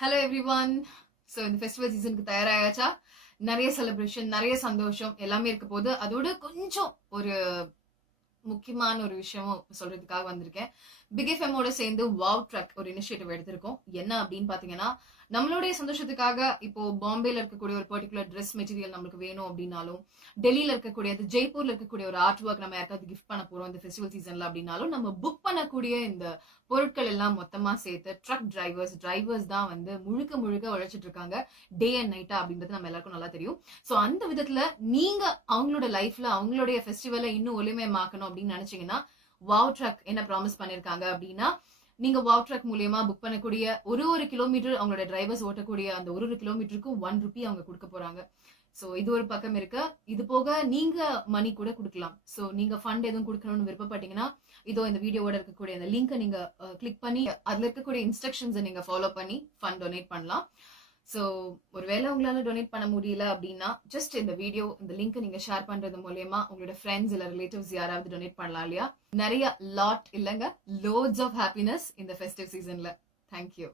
Hello every one. So இந்த festival சீசனுக்கு தயாராயாச்சா? நிறைய செலிப்ரேஷன், நிறைய சந்தோஷம் எல்லாமே இருக்க போது. அதோட கொஞ்சம் ஒரு முக்கியமான ஒரு விஷயமும் சொல்றதுக்காக வந்திருக்கேன். பிக் எஃப்எம்மோட சேர்ந்து வாவ் ட்ரக் ஒரு இனிஷியேட்டிவ் எடுத்திருக்கோம். என்ன அப்படின்னு பாத்தீங்கன்னா, நம்மளுடைய சந்தோஷத்துக்காக இப்போ பாம்பேல இருக்கக்கூடிய ஒரு பர்டிகுலர் ட்ரெஸ் மெட்டீரியல் நமக்கு வேணும் அப்படின்னாலும், டெல்லியில இருக்கக்கூடிய ஜெய்ப்பூர்ல இருக்கக்கூடிய ஒரு ஆர்ட் ஒர்க் நம்ம யாருக்காவது கிஃப்ட் பண்ண போறோம் இந்த ஃபெஸ்டிவல் சீசன்ல அப்படின்னாலும், நம்ம புக் பண்ணக்கூடிய இந்த பொருட்கள் எல்லாம் மொத்தமா சேர்த்து ட்ரக் டிரைவர்ஸ் தான் வந்து முழுக்க முழுக்க உழைச்சிட்டு இருக்காங்க டே அண்ட் நைட்டா அப்படின்றது நம்ம எல்லாருக்கும் நல்லா தெரியும். சோ அந்த விதத்துல நீங்க அவங்களோட லைஃப்ல அவங்களுடைய ஃபெஸ்டிவலை இன்னும் ஒளிமயமாக்கணும் அப்படின்னு நினைச்சீங்கன்னா, வாவ் ட்ரக் என்ன ப்ராமிஸ் பண்ணிருக்காங்க அப்படின்னா, நீங்க வாவ் ட்ரக் மூலியமா புக் பண்ணக்கூடிய ஒரு கிலோமீட்டர் அவங்களோட டிரைவர்ஸ் ஓட்டக்கூடிய அந்த ஒரு கிலோமீட்டருக்கு ₹1 அவங்க கொடுக்க போறாங்க. சோ இது ஒரு பக்கம் இருக்கு. இது போக நீங்க மணி கூட கொடுக்கலாம். சோ நீங்க ஃபண்ட் எதுவும் கொடுக்கணும்னு விருப்பப்பட்டீங்கன்னா, இதோ இந்த வீடியோவோட இருக்கக்கூடிய அந்த லிங்கை நீங்க கிளிக் பண்ணி அதுல இருக்கக்கூடிய இன்ஸ்ட்ரக்ஷன்ஸை நீங்க ஃபாலோ பண்ணி ஃபண்ட் டொனேட் பண்ணலாம். சோ ஒருவேளை உங்களால டொனேட் பண்ண முடியல அப்படின்னா, ஜஸ்ட் இந்த வீடியோ இந்த லிங்க் நீங்க ஷேர் பண்றது மூலமா உங்களோட ஃப்ரெண்ட்ஸ் இல்ல ரிலேட்டிவ்ஸ் யாராவது டொனேட் பண்ணலாம் இல்லையா? நிறைய லாட் இல்லங்க லோட்ஸ் ஆஃப் ஹாப்பினஸ் இந்த ஃபெஸ்டிவ் சீசன்ல. தேங்க்யூ.